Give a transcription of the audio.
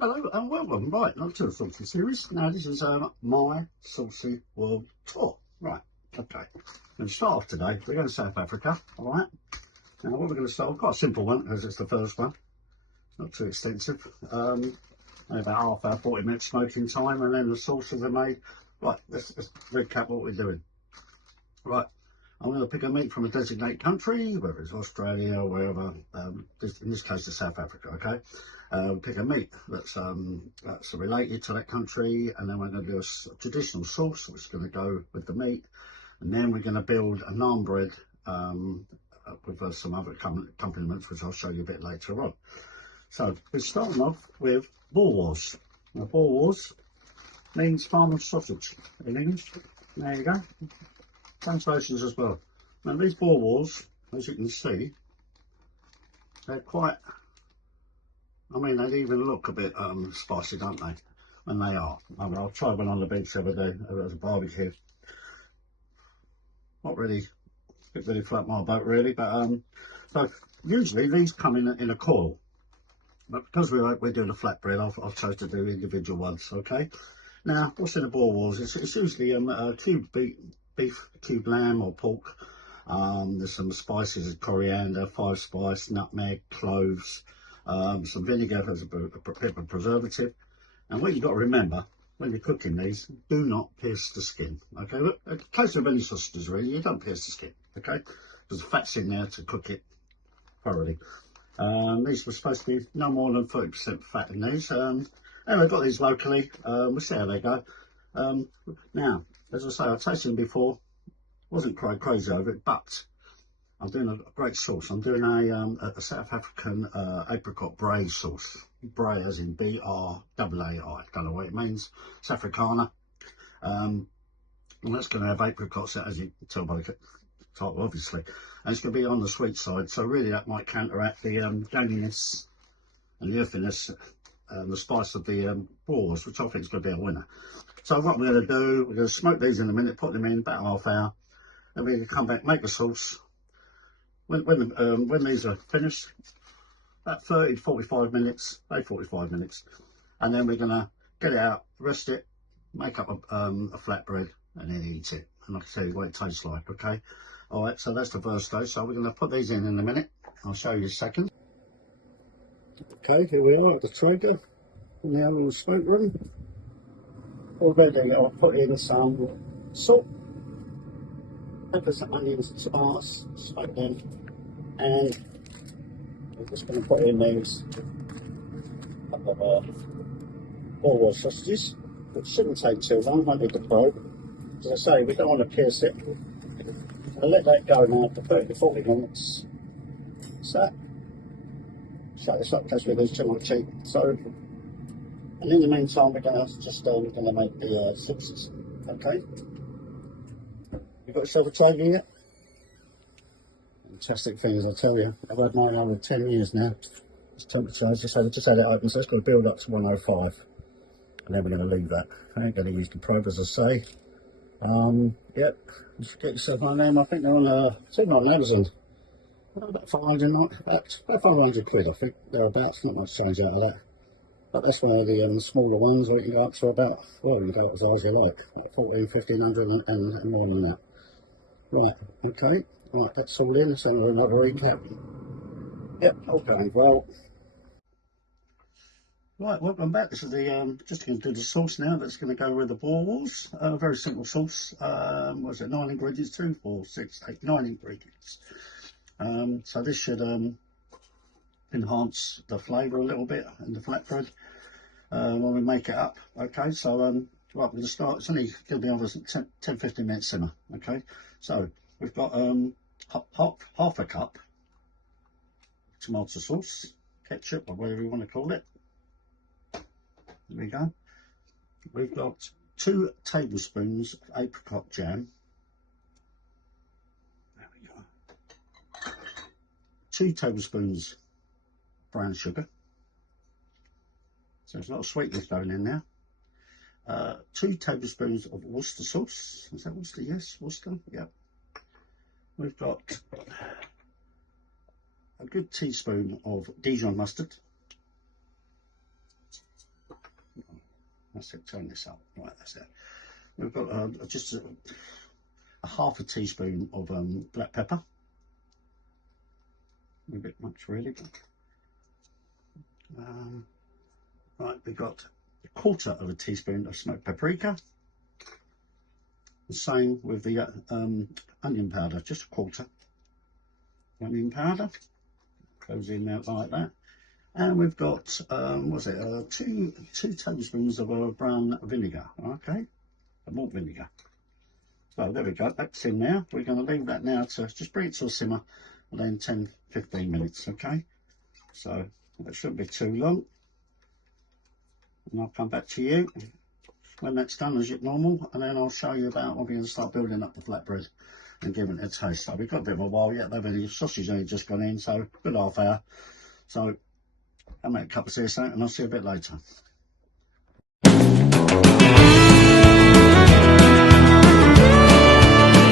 Hello and welcome, right, on to the Saucy series. Now this is my Saucy World Tour. Right, okay. I'm going to start off today, we're going to South Africa, alright. Now what we're going to start with, quite a simple one, as it's the first one. Not too extensive. Only about half hour, 40 minutes smoking time, and then the sauces are made. Right, let's recap what we're doing. Right, I'm going to pick a meat from a designated country, whether it's Australia or wherever, in this case it's South Africa, okay? Pick a meat that's related to that country, and then we're going to do a traditional sauce which is going to go with the meat, and then we're going to build a naan bread with some other accompaniments which I'll show you a bit later on. So we're starting off with BOERSWORS. Now BOERSWORS means farmer's sausage in English. There you go. Translations as well. Now these BOERSWORS, as you can see, they're quite, I mean, they even look a bit spicy, don't they? And they are. I mean, I'll try one on the bench the other day as a barbecue. Not really, it really float my boat really, but so usually these come in a coil, but because we're doing a flatbread, I've chosen to do individual ones. Okay. Now, what's in the BOERSWORS? It's usually cubed beef, cubed lamb or pork. There's some spices, coriander, 5-spice, nutmeg, cloves. Some vinegar as a bit of preservative. And what you've got to remember when you're cooking these, do not pierce the skin. Okay, look, in case of any sausages really, you don't pierce the skin, okay, because the fat's in there to cook it thoroughly. These were supposed to be no more than 30% fat in these. And I've got these locally. We'll see how they go. Now, as I say, I've tasted them before, wasn't quite crazy over it, but I'm doing a great sauce. I'm doing a South African apricot BRAAI sauce. BRAAI as in B-R-A-A-I. Don't know what it means. It's Afrikaner. And that's going to have apricots, as you can tell by the title, obviously. And it's going to be on the sweet side. So really that might counteract the gaminess and the earthiness and the spice of the BOERSWORS, which I think is going to be a winner. So what we're going to do, we're going to smoke these in a minute, put them in about half hour. And we're going to come back, make the sauce. When these are finished, about 30 to 45 minutes, about 45 minutes, and then we're going to get it out, rest it, make up a flatbread, and then eat it. And I'll tell you what it tastes like, okay? All right, so that's the first day. So we're going to put these in a minute. I'll show you a second. Okay, here we are at the Traeger, in the little smoke room. Already I'll put in some salt, peppers, onions, and tomatoes, smoke them. And I'm just going to put in these couple of BOERSWORS sausages, which shouldn't take too long, won't need to probe. As I say, we don't want to pierce it. I'll let that go now for 30 to 40 minutes. So, shut this up in case we lose too much heat. So, and in the meantime, we're going to just make the sauces. Okay? You got yourself a Traeger yet? Fantastic things, I tell you. I've had mine over 10 years now. It's temperature, I just had it open, so it's got to build up to 105. And then we're going to leave that. I ain't going to use the probe, as I say. Yep, you should get yourself one of them. I think they're on, sitting on Amazon. About 500, about 500 quid, I think. Thereabouts, not much change out of that. But that's one of the smaller ones, where you can go up to about, well, you can go as high as you like 14, 1500 and more than that. Right, okay. Right, that's all in, so another recap. Yep, all going well. Right, welcome back. This is the, just going to do the sauce now that's going to go with the BOERSWORS. Very simple sauce. What's it, 9 ingredients? 2, 4, 6, 8, 9 ingredients. So this should enhance the flavour a little bit in the flatbread when we make it up. Okay, so right, we're going to start. It's only going to be on a 10-15 minute simmer. Okay, so we've got half a cup tomato sauce, ketchup, or whatever you want to call it. There we go. We've got 2 tablespoons of apricot jam. There we go. 2 tablespoons brown sugar. So there's a lot of sweetness going in there. 2 tablespoons of Worcester sauce. Is that Worcester? Yes, Worcester. Yep. We've got a good teaspoon of Dijon mustard. That's it, turn this up. Right, that's it. We've got just a half a teaspoon of black pepper. A bit much really. Right, we've got a quarter of a teaspoon of smoked paprika. The same with the onion powder, just a quarter. Onion powder goes in there like that. And we've got, what's it, two tablespoons of brown vinegar, okay, malt vinegar. So there we go, that's in now. We're going to leave that now to just bring it to a simmer, and then 10-15 minutes, okay. So that shouldn't be too long. And I'll come back to you when that's done as normal, and then I'll show you about when we're going to start building up the flatbread and giving it a taste. So we've got a bit of a while yet, though, the sausage only just gone in, so a good half hour. So I'll make a cup of tea or something, and I'll see you a bit later.